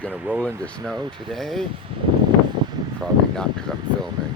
going to roll into snow today? Probably not because I'm filming.